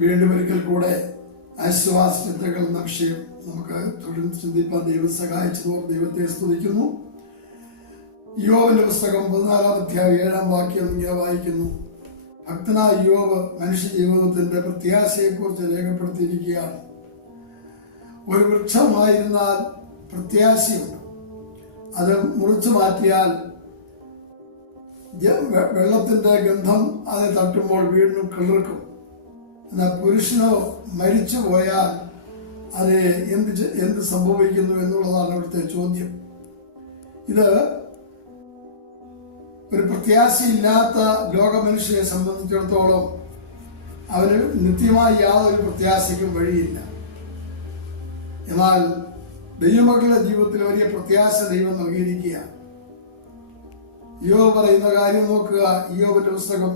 വീണ്ടും ഒരിക്കൽ കൂടെ ആശ്വാസ ചിന്തകൾ എന്ന വിഷയം നമുക്ക് തുടർന്ന് ചിന്തിപ്പാൻ ദൈവം സഹായിച്ചതോർ ദൈവത്തെ സ്തുതിക്കുന്നു. യോബിന്റെ പുസ്തകം 14-ാം അധ്യായം 7-ാം വാക്യം ഇങ്ങനെ വായിക്കുന്നു: ഭക്തനായ യോബ് മനുഷ്യ ജീവിതത്തിന്റെ പ്രത്യാശയെക്കുറിച്ച് രേഖപ്പെടുത്തിയിരിക്കുകയാണ്. ഒരു വൃക്ഷമായിരുന്നാൽ പ്രത്യാശയുണ്ട്. അത് മുറിച്ചു മാറ്റിയാൽ വെള്ളത്തിന്റെ ഗന്ധം അത് തട്ടുമ്പോൾ വീണ്ടും കിളിർക്കും. എന്നാൽ പുരുഷനോ മരിച്ചു പോയാൽ അത് എന്ത് സംഭവിക്കുന്നു എന്നുള്ളതാണ് ഇവിടുത്തെ ചോദ്യം. ഇത് ഒരു പ്രത്യാശയില്ലാത്ത ലോകമനുഷ്യനെ സംബന്ധിച്ചിടത്തോളം അവന് നിത്യമായി യാതൊരു പ്രത്യാശയ്ക്കും വഴിയില്ല. എന്നാൽ ദൈവമക്കളുടെ ജീവിതത്തിൽ വലിയ പ്രത്യാശ ദൈവം നൽകിയിരിക്കുകയാണ്. യോബ് പറയുന്ന കാര്യം നോക്കുക. യോബിന്റെ പുസ്തകം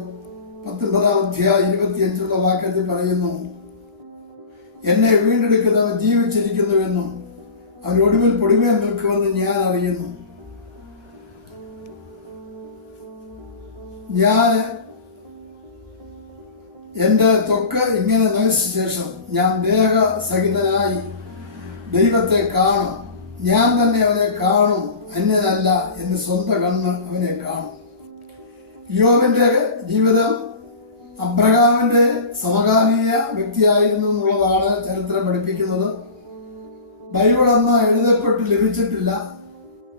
19-ാം അധ്യായം 25 വാക്യത്തിൽ പറയുന്നു: എന്നെ വീണ്ടെടുക്കുന്നവൻ ജീവിച്ചിരിക്കുന്നുവെന്നും അവൻ ഒടുവിൽ പൊടിമേൽ നിൽക്കുമെന്ന് ഞാൻ അറിയുന്നു. ഞാൻ എൻ്റെ ത്വക്ക് ഇങ്ങനെ നശിച്ച ശേഷം ഞാൻ ദേഹസഹിതനായി ദൈവത്തെ കാണും. ഞാൻ തന്നെ അവനെ കാണും, അന്യനല്ല. എൻ്റെ സ്വന്തം കണ്ണ് അവനെ കാണും. യോബിന്റെ ജീവിതം അബ്രഹാമിന്റെ സമകാലീന വ്യക്തിയായിരുന്നു എന്നുള്ളതാണ് ചരിത്രം പഠിപ്പിക്കുന്നത്. ബൈബിൾ അന്ന് എഴുതപ്പെട്ട് ലഭിച്ചിട്ടില്ല.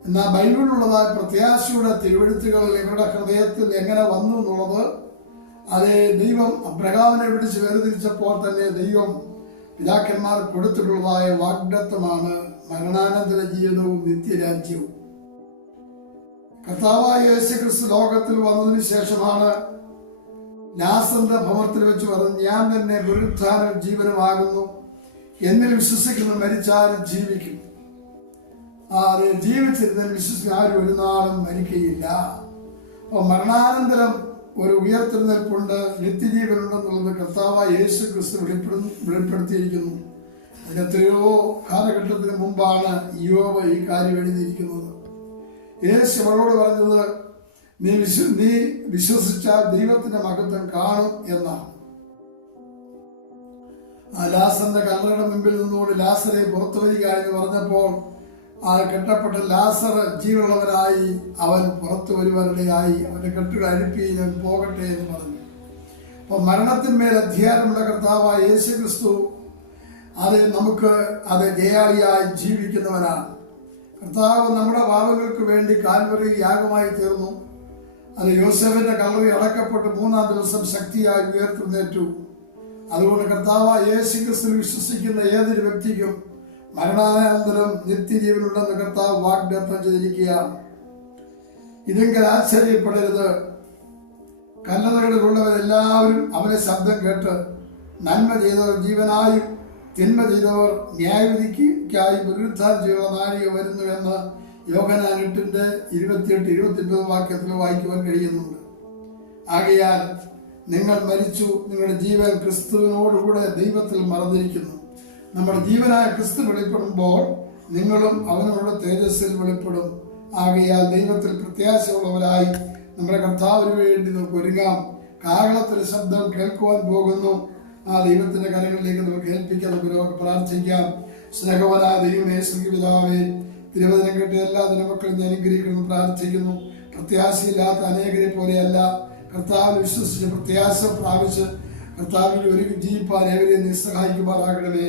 എന്നാൽ ബൈബിളിലുള്ളതായ പ്രത്യാശയുടെ തിരുവെഴുത്തുകൾ ഇവരുടെ ഹൃദയത്തിൽ എങ്ങനെ വന്നു എന്നുള്ളത് അത് ദൈവം അബ്രഹാമിനെ വിളിച്ച് വേർതിരിച്ചപ്പോൾ തന്നെ ദൈവം പിതാക്കന്മാർ കൊടുത്തിട്ടുള്ളതായ വാഗ്ദത്തമാണ് മരണാനന്തര ജീവിതവും നിത്യരാജ്യവും. കർത്താവായ യേശുക്രിസ്തു ലോകത്തിൽ വന്നതിന് ശേഷമാണ് ലാസറിന്റെ ഭവനത്തിൽ വെച്ച് പറഞ്ഞു: ഞാൻ തന്നെ പുനരുത്ഥാനവും ജീവനുമാകുന്നു, എന്നിൽ വിശ്വസിക്കുന്ന മരിച്ചാലും ജീവിക്കും. അത് ജീവിച്ചിരുന്നതിൽ വിശ്വസിക്കുന്ന ആരും ഒരു നാളും മരിക്കുകയില്ല. അപ്പോൾ മരണാനന്തരം ഒരു ഉയർത്തെഴുന്നേൽപ്പുണ്ട്, നിത്യജീവനുണ്ടെന്നുള്ളത് കർത്താവായ യേശുക്രിസ്തു വെളിപ്പെടുത്തിയിരിക്കുന്നു. അതിന് എത്രയോ കാലഘട്ടത്തിന് മുമ്പാണ് യോബ് ഈ കാര്യം എഴുതിയിരിക്കുന്നത്. യേശു അവളോട് പറഞ്ഞത്: നീ വിശ്വസിച്ചാൽ ദൈവത്തിന്റെ മഹത്വം കാണും എന്നാണ്. ആ ലാസറിന്റെ കല്ലറയുടെ മുമ്പിൽ നിന്നുകൊണ്ട് ലാസറെ പുറത്തു വരിക എന്ന് പറഞ്ഞപ്പോൾ ആ കെട്ടപ്പെട്ട ലാസർ ജീവനുള്ളവരായി അവൻ പുറത്തു വരുവാനിടയായി. അവന്റെ കെട്ടുകൾ അഴിപ്പി ഞാൻ പോകട്ടെ എന്ന് പറഞ്ഞു. അപ്പൊ മരണത്തിന്മേൽ അധികാരമുള്ള കർത്താവായ യേശുക്രിസ്തു നമുക്ക് ജയാളിയായി ജീവിക്കുന്നവനാണ്. കർത്താവ് നമ്മുടെ പാപങ്ങൾക്ക് വേണ്ടി കാൽവറി യാഗമായി തീർന്നു. അത് യോസേഫിന്റെ കല്ലറയിൽ അടക്കപ്പെട്ട് 3-ാം ദിവസം ശക്തിയായി ഉയർത്തെഴുന്നേറ്റു. അതുകൊണ്ട് കർത്താവായ യേശുക്രിസ്തു വിശ്വസിക്കുന്ന ഏതൊരു വ്യക്തിക്കും മരണാനന്തരം നിത്യജീവനുണ്ടെന്ന് കർത്താവ് വാഗ്ദത്തം ചെയ്തിരിക്കുകയാണ്. ഇതെങ്കിൽ ആശ്ചര്യപ്പെടരുത്. കല്ലറകളിലുള്ളവരെല്ലാവരും അവന്റെ ശബ്ദം കേട്ട് നന്മ ചെയ്തവർ ജീവനായും തിന്മ ചെയ്തവർ ന്യായവിധിക്കായി പുനരുത്ഥാനം ചെയ്യുന്ന നാഴിക വരുന്നു എന്ന് യോഹന്നാൻ 8:28-29 വാക്യത്തിൽ വായിക്കുവാൻ കഴിയുന്നുണ്ട്. ആകയാൽ നിങ്ങൾ മരിച്ചു, നിങ്ങളുടെ ജീവൻ ക്രിസ്തുവിനോടുകൂടെ ദൈവത്തിൽ മറന്നിരിക്കുന്നു. നമ്മുടെ ജീവനായ ക്രിസ്തു വെളിപ്പെടുമ്പോൾ നിങ്ങളും അവനോട് തേജസ്സിൽ വെളിപ്പെടും. ആകയാൽ ദൈവത്തിൽ പ്രത്യാശയുള്ളവരായി നമ്മുടെ കർത്താവിന് വേണ്ടി നമുക്ക് ഒരുങ്ങാം. കാഹളത്തിന്റെ ശബ്ദം കേൾക്കുവാൻ പോകുന്നു. ആ ദൈവത്തിന്റെ കരങ്ങളിലേക്ക് നമുക്ക് ഏൽപ്പിക്കാൻ നമുക്ക് പ്രാർത്ഥിക്കാം. സ്നേഹവനായ ദൈവമേ, സ്നേഹിതാവേ, തിരുവചനം കേട്ട് എല്ലാ ദിനമക്കളും ഞാൻ അനുഗ്രഹിക്കുന്നു പ്രാർത്ഥിക്കുന്നു. പ്രത്യാശയില്ലാത്ത അനേകരെ പോലെയല്ല, കർത്താവിൽ വിശ്വസിച്ച് പ്രത്യാശ പ്രാപിച്ച് കർത്താവിൽ ഒരു ജീവിപ്പാൻ ഏവരെയും നീ സഹായിക്കുമാറാകണമേ.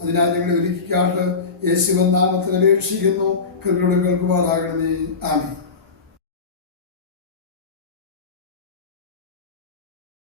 അതിനാൽ ഞങ്ങളെ ഒരുക്കിക്കാട്ട് യേശുവിൻ നാമത്തിൽ അപേക്ഷിക്കുന്നു. കൃപയോടെ കേൾക്കുമാറാകണമേ. ആമേൻ.